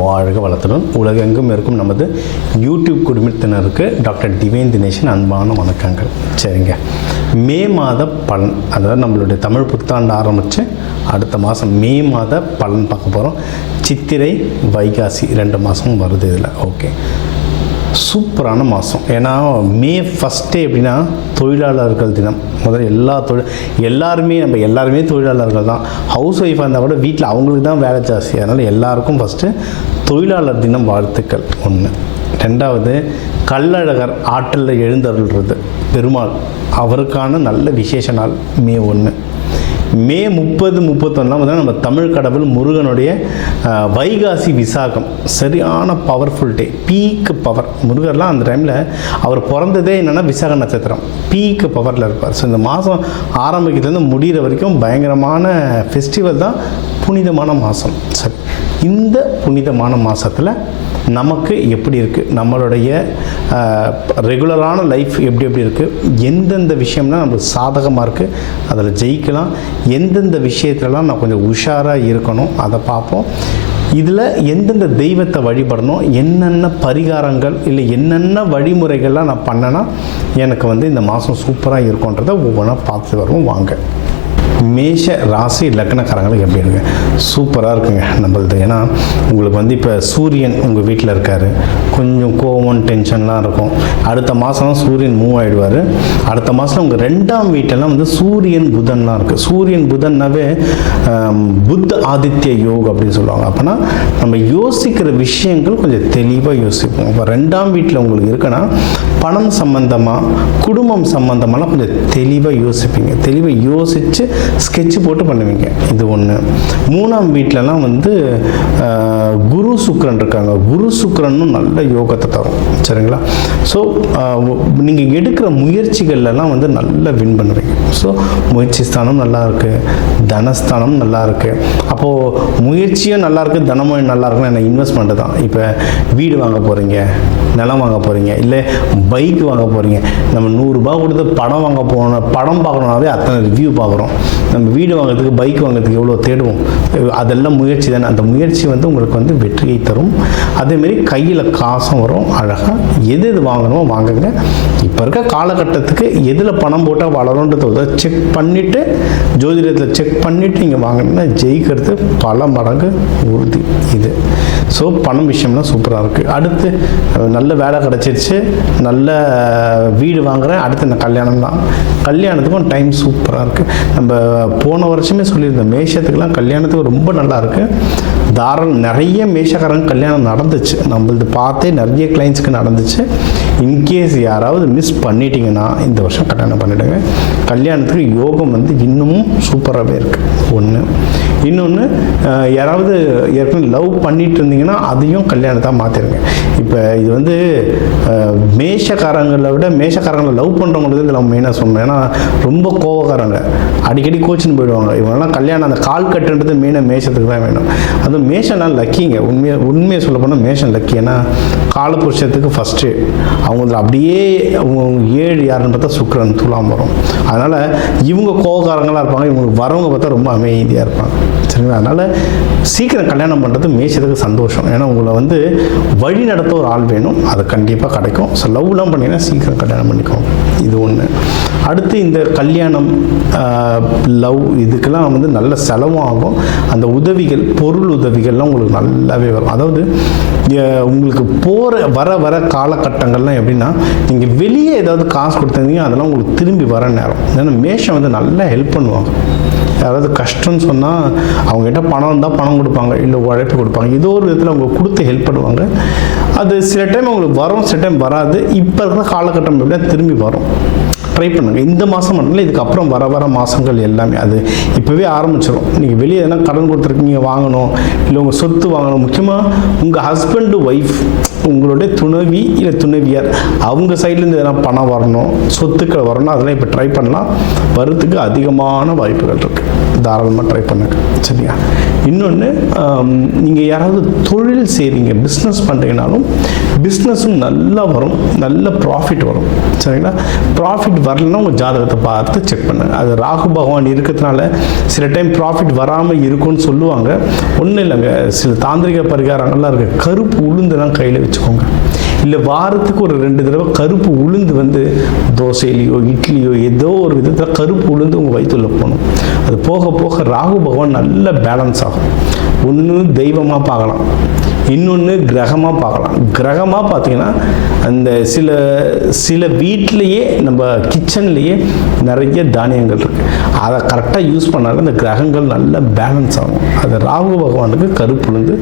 வாழ்க வளத்துடன் உலகெங்கும் இருக்கும் நமது யூடியூப் குடும்பத்தினருக்கு டாக்டர் டிவைன் தினேஷன் அன்பான வணக்கங்கள். சரிங்க, மே மாத பலன், அதாவது நம்மளுடைய தமிழ் புத்தாண்டு ஆரம்பித்து அடுத்த மாதம் மே மாத பலன் பார்க்க போகிறோம். சித்திரை வைகாசி 2 மாதமும் வருது இதில். ஓகே, சூப்பரான மாதம். ஏன்னா மே ஃபஸ்ட்டே எப்படின்னா தொழிலாளர்கள் தினம். முதல்ல எல்லாருமே தொழிலாளர்கள் தான். ஹவுஸ் ஒய்ஃபாக இருந்தால் கூட வீட்டில் அவங்களுக்கு தான் வேலை ஜாஸ்தி. அதனால் எல்லாருக்கும் ஃபஸ்ட்டு தொழிலாளர் தினம் வாழ்த்துக்கள். 1. 2வது கள்ளழகர் ஆற்றில் எழுந்தருள்றது பெருமாள், அவருக்கான நல்ல விசேஷ நாள் மே 1. மே 30, 31 நம்ம தமிழ் கடவுள் முருகனுடைய வைகாசி விசாகம், சரியான பவர்ஃபுல் டே, பீக்கு பவர். முருகர்லாம் அந்த டைமில் அவர் பிறந்ததே என்னென்னா விசாக நட்சத்திரம், பீக்கு பவரில் இருப்பார். ஸோ இந்த மாதம் ஆரம்பிக்கிறதுலேருந்து முடிகிற வரைக்கும் பயங்கரமான ஃபெஸ்டிவல் தான், புனிதமான மாதம். சரி, இந்த புனிதமான மாதத்தில் நமக்கு எப்படி இருக்குது, நம்மளுடைய ரெகுலரான லைஃப் எப்படி இருக்குது, எந்தெந்த விஷயம்லாம் நம்மளுக்கு சாதகமாக இருக்குது, அதில் ஜெயிக்கலாம், எந்தெந்த விஷயத்துலலாம் நான் கொஞ்சம் உஷாராக இருக்கணும், அதை பார்ப்போம். இதில் எந்தெந்த தெய்வத்தை வழிபடணும், என்னென்ன பரிகாரங்கள் இல்லை என்னென்ன வழிமுறைகள்லாம் நான் பண்ணேன்னா எனக்கு இந்த மாதம் சூப்பராக இருக்குன்றதை ஒவ்வொன்றா பார்த்து வருவோம். வாங்க. மேஷ ராசி லக்னக்காரங்களுக்கு எப்படி இருக்கு? சூப்பராக இருக்குங்க நம்மளது. ஏன்னா உங்களுக்கு இப்போ சூரியன் உங்கள் வீட்டில் இருக்கார், கொஞ்சம் கோவம் டென்ஷன்லாம் இருக்கும். அடுத்த மாதம் சூரியன் மூவ் ஆகிடுவார். அடுத்த மாதம் உங்கள் 2ஆம் வீட்டெல்லாம் சூரியன் புதன்லாம் இருக்குது. சூரியன் புதன்னாவே புத்த ஆதித்ய யோக் அப்படின்னு சொல்லுவாங்க. அப்போனா நம்ம யோசிக்கிற விஷயங்கள் கொஞ்சம் தெளிவாக யோசிப்போம். இப்போ 2ஆம் வீட்டில் உங்களுக்கு இருக்குன்னா பணம் சம்பந்தமாக குடும்பம் சம்பந்தமாலாம் கொஞ்சம் தெளிவாக யோசிப்பீங்க. தெளிவாக யோசித்து ஸ்கெட்ச் போட்டு பண்ணுவீங்க. இது 1. 3ஆம் வீட்டிலலாம் குரு சுக்கிரன் இருக்காங்க. குரு சுக்கிரனும் நல்ல யோகத்தை தரும். சரிங்களா? ஸோ நீங்கள் எடுக்கிற முயற்சிகள்லாம் நல்லா வின் பண்ணுவீங்க. ஸோ முயற்சி ஸ்தானம் நல்லா இருக்குது, தனஸ்தானம் நல்லா இருக்குது. அப்போது முயற்சியும் நல்லா இருக்குது, தனமும் நல்லா இருக்குன்னா என்ன இன்வெஸ்ட்மெண்ட்டு தான். இப்போ வீடு வாங்க போகிறீங்க, நிலம் வாங்க போகிறீங்க, இல்லை பைக் வாங்க போகிறீங்க. நம்ம 100 ரூபா கொடுத்து படம் வாங்க போகணும், படம் பார்க்கணுன்னாவே அத்தனை ரிவ்யூ பார்க்குறோம். நம்ம வீடு வாங்கிறதுக்கு பைக் வாங்கிறதுக்கு எவ்வளோ தேடுவோம். அதெல்லாம் முயற்சி தானே. அந்த முயற்சி உங்களுக்கு வெற்றியை தரும். அதேமாரி கையில் காசும் வரும். அழகாக எது வாங்கணுமோ வாங்குங்க. இப்போ இருக்க காலகட்டத்துக்கு எதில் பணம் போட்டால் வளரும்ன்றதை செக் பண்ணிவிட்டு, ஜோதிடத்தில் செக் பண்ணிவிட்டு நீங்கள் வாங்கினீங்கன்னா ஜெயிக்கிறது பல மடங்கு உறுதி இது. ஸோ பணம் விஷயம்லாம் சூப்பராக இருக்குது. அடுத்து நல்ல வேலை கிடச்சிருச்சு, நல்ல வீடு வாங்குகிறேன், அடுத்து இந்த கல்யாணம் தான். கல்யாணத்துக்கும் டைம் சூப்பராக இருக்குது. நம்ம போன வருஷமே சொல்லியிருந்தோம், மேஷத்துக்கெல்லாம் கல்யாணத்துக்கு ரொம்ப நல்லா இருக்குது. நிறைய மேஷக்காரங்க கல்யாணம் நடந்துச்சு. நம்மளது பார்த்தே நிறைய கிளைண்ட்ஸுக்கு நடந்துச்சு. இன்கேஸ் யாராவது மிஸ் பண்ணிட்டீங்கன்னா இந்த வருஷம் கல்யாணம் பண்ணிவிடுங்க. கல்யாணத்துக்கு யோகம் இன்னமும் சூப்பராகவே இருக்குது. 1. இன்னொன்று, யாராவது ஏற்கனவே லவ் பண்ணிட்டு இருந்தீங்கன்னா அதையும் கல்யாணத்தை மாற்றிடுங்க. இப்போ இது மேஷக்காரங்களை விட மேஷக்காரங்களை லவ் பண்ணுறவங்களுக்கு நம்ம மெயினாக சொல்லணும். ஏன்னா ரொம்ப கோவக்காரங்க, அடிக்கடி கோச்சின்னு போயிடுவாங்க. இவங்கெல்லாம் கல்யாணம் அந்த கால் கட்டுன்றது மெயினாக மேஷத்துக்கு தான் வேணும். அதுவும் மேஷம்லாம் லக்கிங்க. உண்மையை சொல்ல போனால் மேஷம் லக்கி. ஏன்னா காலபுருஷத்துக்கு ஃபஸ்ட்டு அவங்க அப்படியே 7 யாருன்றத சுக்கிரன் துலாம் வரும். அதனால் இவங்க கோவக்காரங்களாக இருப்பாங்க, இவங்களுக்கு வரவங்க பார்த்தா ரொம்ப அமைதியாக இருப்பாங்க. சரிங்களா? அதனால் சீக்கிரம் கல்யாணம் பண்ணுறது மேஷத்துக்கு சந்தோஷம். ஏன்னா உங்களை வழி நடத்த ஒரு ஆள் வேணும், அது கண்டிப்பாக கிடைக்கும். ஸோ லவ்லாம் பண்ணிங்கன்னா சீக்கிரம் கல்யாணம் பண்ணிக்கோங்க. இது 1. அடுத்து இந்த கல்யாணம் லவ் இதுக்கெல்லாம் நல்ல செலவும் ஆகும். அந்த உதவிகள், பொருள் உதவிகள்லாம் உங்களுக்கு நல்லாவே வரும். அதாவது உங்களுக்கு வர காலகட்டங்கள்லாம் எப்படின்னா, நீங்கள் வெளியே ஏதாவது காசு கொடுத்தீங்க அதெல்லாம் உங்களுக்கு திரும்பி வர நேரம். ஏன்னா மேஷம் நல்லா ஹெல்ப் பண்ணுவாங்க. யாராவது கஷ்டம்னு சொன்னால் அவங்ககிட்ட பணம் இருந்தால் பணம் கொடுப்பாங்க, இல்லை உழைப்பு கொடுப்பாங்க. ஏதோ ஒரு விதத்தில் அவங்க கொடுத்து ஹெல்ப் பண்ணுவாங்க. அது சில டைம் உங்களுக்கு வரும், சில டைம் வராது. இப்போ இருக்கிற காலகட்டம் எப்படின்னா திரும்பி வரும். ட்ரை பண்ணுங்கள். இந்த மாதம் மட்டும் இல்லை, இதுக்கப்புறம் வர மாதங்கள் எல்லாமே அது இப்போவே ஆரம்பிச்சிடும். நீங்கள் வெளியே எதனா கடன் கொடுத்துருக்கீங்க, வாங்கணும், இல்லை உங்கள் சொத்து வாங்கணும். முக்கியமாக உங்கள் ஹஸ்பண்டு ஒய்ஃப், உங்களுடைய துணைவி இல்லை துணைவியார், அவங்க சைட்லேருந்து எதனா பணம் வரணும், சொத்துக்கள் வரணும், அதெல்லாம் இப்போ ட்ரை பண்ணலாம். வரத்துக்கு அதிகமான வாய்ப்புகள் இருக்குது. தாராளமாக ட்ரை பண்ணுங்க. சரியா? இன்னொன்று, நீங்கள் யாராவது தொழில் செய்கிறீங்க, பிஸ்னஸ் பண்ணுறீங்கனாலும் பிஸ்னஸும் நல்லா வரும், நல்ல ப்ராஃபிட் வரும். சரிங்களா? ப்ராஃபிட் வரலன்னா உங்கள் ஜாதகத்தை பார்த்து செக் பண்ணுங்க. அது ராகு பகவான் இருக்கிறதுனால சில டைம் ப்ராஃபிட் வராமல் இருக்கும்னு சொல்லுவாங்க. ஒன்றும் இல்லைங்க, சில தாந்திரிக பரிகாரங்கள்லாம் இருக்குது. கருப்பு உளுந்துலாம் கையில் வச்சுக்கோங்க. இல்லை வாரத்துக்கு ஒரு 2 தடவை கருப்பு உளுந்து வந்து தோசையிலையோ இட்லியோ ஏதோ ஒரு விதத்தில் கருப்பு உளுந்து உங்கள் வயிற்றுல போகணும். அது போக போக ராகு பகவான் நல்ல பேலன்ஸ் ஆகும். ஒன்று தெய்வமாக பார்க்கலாம், இன்னொன்று கிரகமாக பார்க்கலாம். கிரகமாக பார்த்தீங்கன்னா அந்த சில வீட்டிலையே நம்ம கிச்சன்லேயே நிறைய தானியங்கள் இருக்குது. அதை கரெக்டாக யூஸ் பண்ணாலும் அந்த கிரகங்கள் நல்ல பேலன்ஸ் ஆகும். அது ராகு பகவானுக்கு கருப்பு உளுந்து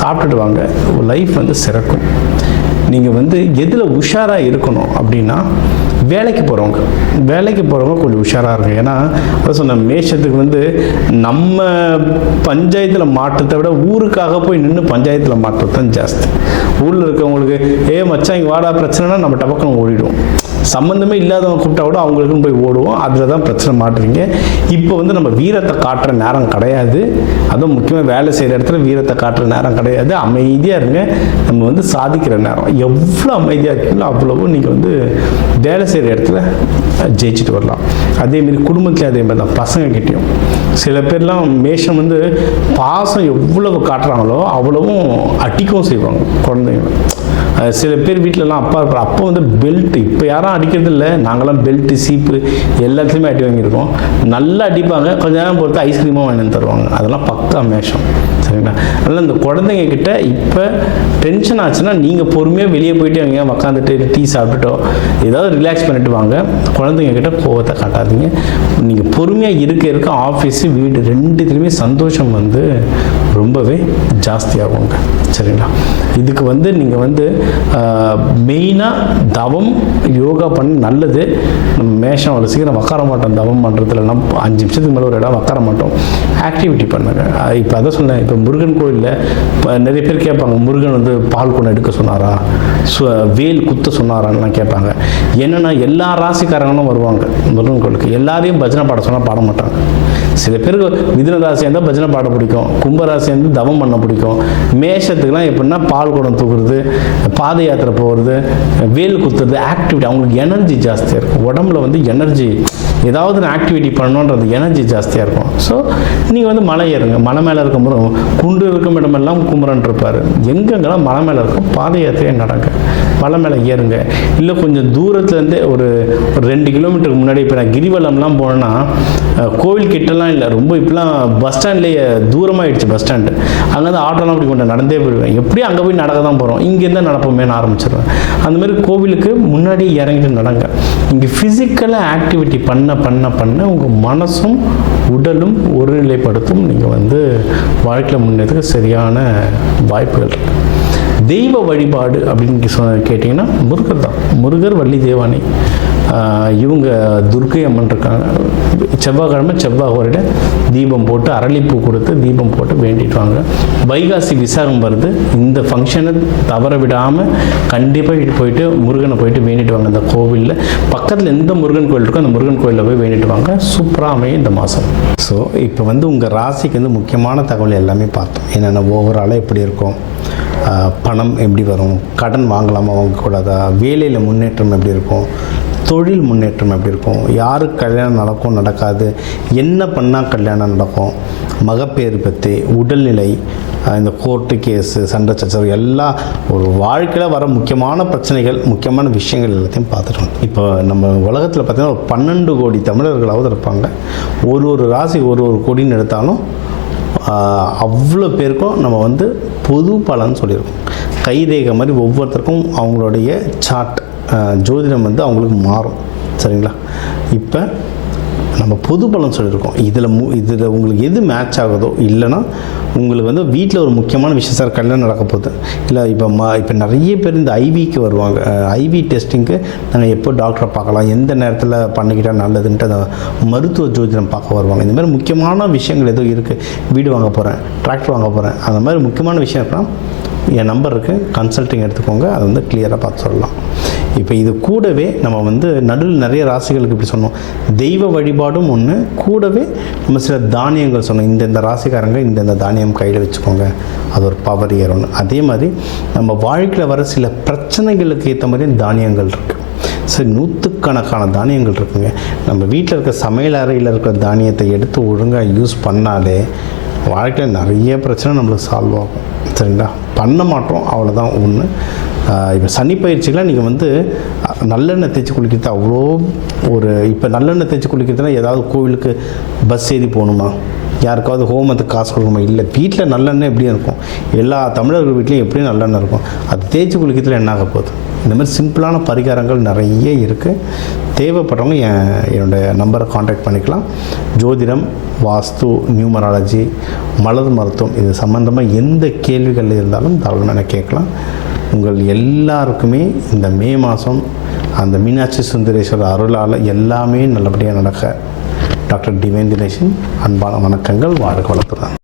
சாப்பிட்டுட்டு வாங்க, லைஃப் வந்து சிறக்கும். நீங்கள் வந்து எதில் உஷாராக இருக்கணும் அப்படின்னா, வேலைக்கு போகிறவங்க கொஞ்சம் உஷாராக இருக்கும். ஏன்னா அதான் சொன்ன மேஷத்துக்கு வந்து நம்ம பஞ்சாயத்தில் மாற்றத்தை விட ஊருக்காக போய் நின்று பஞ்சாயத்தில் மாற்றது தான் ஜாஸ்தி. ஊரில் இருக்கவங்களுக்கு மச்சான் இங்கே வாடா பிரச்சனைனா நம்ம டபக்குன்னு ஓடிடுவோம். சம்மந்தமே இல்லாதவங்க கூப்பிட்டா கூட அவங்களுக்குன்னு போய் ஓடுவோம். அதில் தான் பிரச்சனை மாட்டுறீங்க. இப்போ வந்து நம்ம வீரத்தை காட்டுற நேரம் கிடையாது. அதுவும் முக்கியமாக வேலை செய்கிற இடத்துல வீரத்தை காட்டுற நேரம் கிடையாது. அமைதியாக இருங்க. நம்ம வந்து சாதிக்கிற நேரம். எவ்வளோ அமைதியாக இருக்கீங்களோ அவ்வளவு நீங்கள் வந்து வேலை செய்கிற இடத்துல ஜெயிச்சுட்டு வரலாம். அதேமாரி குடும்பத்துலேயும் அதேமாதிரி தான். பசங்கக்கிட்டையும் சில பேர்லாம் மேஷம் வந்து பாசம் எவ்வளவு காட்டுறாங்களோ அவ்வளவும் அடிக்கவும் செய்வாங்க குழந்தைங்க. சில பேர் வீட்டிலலாம் அப்பா வந்து பெல்ட்டு, இப்போ யாரும் அடிக்கிறது இல்லை, நாங்களாம் பெல்ட்டு சீப்பு எல்லாத்துலேயுமே அடி வாங்கியிருக்கோம். நல்லா அடிப்பாங்க, கொஞ்ச நேரம் பொறுத்து ஐஸ்கிரீமாக வாங்கி தருவாங்க. அதெல்லாம் பக்கா மேஷம். சரிங்களா? அதனால் இந்த குழந்தைங்க கிட்ட இப்போ டென்ஷன் ஆச்சுன்னா நீங்கள் பொறுமையாக வெளியே போயிட்டு அங்கே உட்காந்துட்டு டீ சாப்பிட்டுட்டோ ஏதாவது ரிலாக்ஸ் பண்ணிட்டு வாங்க. குழந்தைங்க கிட்ட கோவத்தை காட்டாதீங்க. நீங்கள் பொறுமையாக இருக்க ஆஃபீஸு வீடு ரெண்டுத்துலேயுமே சந்தோஷம் வந்து ரொம்பவே ஜாஸ்தியாகுங்க. சரிங்களா? இதுக்கு வந்து நீங்கள் வந்து மெயினாக தவம் யோகா பண்ண நல்லது. நம்ம மேஷம் அவ்வளோ சீக்கிரம் உட்கார மாட்டோம். தவம் பண்ணுறதுல நம்ம 5 நிமிஷத்துக்கு மேலே ஒரு இடம் உட்கார மாட்டோம். ஆக்டிவிட்டி பண்ணுங்க. இப்போ அதை சொன்னேன். இப்போ முருகன் கோயிலில் இப்போ நிறைய பேர் கேட்பாங்க, முருகன் வந்து பால் குடம் எடுக்க சொன்னாரா, வேல் குத்த சொன்னாரான்லாம் கேட்பாங்க. என்னென்னா எல்லா ராசிக்காரங்களும் வருவாங்க முருகன் கோயிலுக்கு. எல்லாரையும் பஜனை பாட சொன்னால் பாட மாட்டாங்க. சில பேருக்கு மிதுன ராசியாக இருந்தால் பஜனை பாட பிடிக்கும், கும்பராசியாக இருந்து தவம் பண்ண பிடிக்கும். மேஷத்துக்குலாம் எப்படின்னா பால் குடம் தூக்குறது, பாத யாத்திரை போகிறது, வேல் குத்துறது, ஆக்டிவிட்டி. அவங்களுக்கு எனர்ஜி ஜாஸ்தியாக இருக்கும். உடம்புல வந்து எனர்ஜி, ஏதாவது ஆக்டிவிட்டி பண்ணணுன்றது எனர்ஜி ஜாஸ்தியாக இருக்கும். ஸோ நீங்கள் வந்து மலை ஏறுங்க. மலை மேலே இருக்கும்போது குன்று இருக்கும் இடமெல்லாம் குமரன் இருப்பார். எங்கெங்கெல்லாம் மலை மேலே இருக்கும் பாத யாத்திரையை நடங்க, மலை மேலே ஏறுங்க. இல்லை கொஞ்சம் தூரத்துலேருந்தே ஒரு 2 கிலோமீட்டருக்கு முன்னாடி இப்போ நான் கிரிவலம்லாம் போனேன்னா கோவில் கிட்டலாம் இல்லை, ரொம்ப இப்போலாம் பஸ் ஸ்டாண்ட்லேயே தூரமாகிடுச்சு பஸ் ஸ்டாண்டு. அங்கேருந்து ஆட்டோலாம் அப்படி கொண்டு நடந்தே போயிடுவேன். எப்படியும் அங்கே போய் நடக்க தான் போகிறோம், இங்கேருந்து நடப்போமேனு ஆரம்பிச்சிடுவேன். அந்தமாதிரி கோவிலுக்கு முன்னாடி இறங்கிட்டு நடங்க. இங்கே ஃபிசிக்கலாக ஆக்டிவிட்டி பண்ண உங்கள் மனசும் உடலும் ஒருநிலைப்படுத்தும். நீங்கள் வந்து வாழ்க்கையில் முன்னேறதுக்கு சரியான வாய்ப்புகள் இருக்குது. தெய்வ வழிபாடு அப்படின்னு கேட்டிங்கன்னா முருகர் தான். முருகர், வள்ளி தேவானை, இவங்க துர்க்கை அம்மன் இருக்காங்க. செவ்வாய்க்கிழமை செவ்வாய் தீபம் போட்டு அரளிப்பூ கொடுத்து தீபம் போட்டு வேண்டிட்டு வாங்க. வைகாசி விசாகம் வருது. இந்த ஃபங்க்ஷனை தவற விடாமல் கண்டிப்பாக போயிட்டு முருகனை போயிட்டு வேண்டிட்டு வாங்க. இந்த கோவிலில் பக்கத்தில் எந்த முருகன் கோயில் இருக்கோ அந்த முருகன் கோயிலில் போய் வேண்டிட்டு வாங்க. சூப்பராக அமையும் இந்த மாதம். ஸோ இப்போ வந்து உங்கள் ராசிக்கு வந்து முக்கியமான தகவல் எல்லாமே பார்த்தோம். என்னென்ன ஓவராலாக எப்படி இருக்கும், பணம் எப்படி வரும், கடன் வாங்கலாமா வாங்கக்கூடாதா, வேலையில் முன்னேற்றம் எப்படி இருக்கும், தொழில் முன்னேற்றம் எப்படி இருக்கும், யாருக்கு கல்யாணம் நடக்கும் நடக்காது, என்ன பண்ணால் கல்யாணம் நடக்கும், மகப்பேறு பற்றி, உடல்நிலை, இந்த கோர்ட்டு கேஸு, சண்டை சச்சரவு எல்லாம் ஒரு வாழ்க்கையில் வர முக்கியமான பிரச்சனைகள், முக்கியமான விஷயங்கள் எல்லாத்தையும் பார்த்துட்டோம். இப்போ நம்ம உலகத்தில் பார்த்திங்கன்னா ஒரு 12 கோடி தமிழர்களாவது இருப்பாங்க. ஒரு ராசி ஒரு கோடின்னு எடுத்தாலும் அவ்வளோ பேருக்கும் நம்ம வந்து பொது பலன்னு சொல்லியிருக்கோம். கைரேகை மாதிரி ஒவ்வொருத்தருக்கும் அவங்களுடைய சார்ட் ஜோதிடம் வந்து அவங்களுக்கு மாறும். சரிங்களா? இப்போ நம்ம பொது பலன் சொல்லியிருக்கோம். இதில் உங்களுக்கு எது மேட்ச் ஆகுதோ, இல்லைன்னா உங்களுக்கு வந்து வீட்டில் ஒரு முக்கியமான விஷயம், சார் கல்யாணம் நடக்க போகுது, இல்லை இப்போ நிறைய பேர் இந்த ஐவிக்கு வருவாங்க. ஐவி டெஸ்டிங்க்கு நாங்கள் எப்போ டாக்டரை பார்க்கலாம், எந்த நேரத்தில் பண்ணிக்கிட்டால் நல்லதுன்ட்டு அந்த மருத்துவ ஜோதிடம் பார்க்க வருவாங்க. இந்த மாதிரி முக்கியமான விஷயங்கள் எதுவும் இருக்குது, வீடு வாங்க போகிறேன், டிராக்டர் வாங்க போகிறேன், அந்த மாதிரி முக்கியமான விஷயம் இருக்கலாம், என் நம்பர் இருக்குது, கன்சல்ட்டிங் எடுத்துக்கோங்க. அதை வந்து கிளியராக பார்த்து சொல்லலாம். இப்போ இது கூடவே நம்ம வந்து நடுவில் நிறைய ராசிகளுக்கு இப்படி சொன்னோம், தெய்வ வழிபாடும் ஒன்று, கூடவே நம்ம சில தானியங்கள் சொன்னோம், இந்த ராசிக்காரங்க இந்த தானியம் கையில் வச்சுக்கோங்க, அது ஒரு பவர் ஏறணும். அதே மாதிரி நம்ம வாழ்க்கையில் வர சில பிரச்சனைகளுக்கு ஏற்ற மாதிரி தானியங்கள் இருக்குது. சரி, நூற்றுக்கணக்கான தானியங்கள் இருக்குங்க. நம்ம வீட்டில் இருக்க சமையல் அறையில் இருக்கிற தானியத்தை எடுத்து ஒழுங்காக யூஸ் பண்ணாலே வாழ்க்கையில் நிறைய பிரச்சனை நம்மளுக்கு சால்வ் ஆகும். சரிங்களா? பண்ண மாட்டோம், அவ்வளோதான் ஒன்று. இப்போ சனி பயிற்சிகளாக நீங்கள் வந்து நல்லெண்ணெய் தேய்ச்சி குளிக்கிறது அவ்வளோ ஒரு, இப்போ நல்லெண்ணெய் தேய்ச்சி குளிக்கிறதுனா ஏதாவது கோவிலுக்கு பஸ் ஏறி போகணுமா, யாருக்காவது ஹோமத்துக்கு காசு கொடுக்கணுமா? இல்லை, வீட்டில் நல்லெண்ணெய் எப்படியும் இருக்கும், எல்லா தமிழர்கள் வீட்லேயும் எப்படியும் நல்லெண்ணெய் இருக்கும். அது தேய்ச்சி குளிக்கிறதுல என்ன ஆக போகுது? இந்த மாதிரி சிம்பிளான பரிகாரங்கள் நிறைய இருக்குது. தேவைப்படுறவங்க என்னோடய நம்பரை காண்டாக்ட் பண்ணிக்கலாம். ஜோதிடம், வாஸ்து, நியூமராலஜி, மலர் மருத்துவம் இது சம்மந்தமாக எந்த கேள்விகள் இருந்தாலும் தாராளமாக கேட்கலாம். உங்கள் எல்லாருக்குமே இந்த மே மாதம் அந்த மீனாட்சி சுந்தரேஸ்வரர் அருளால் எல்லாமே நல்லபடியாக நடக்க டாக்டர் டிவைன் தினேஷன் அன்பான வணக்கங்கள். வாழ்க வளத்துடன்.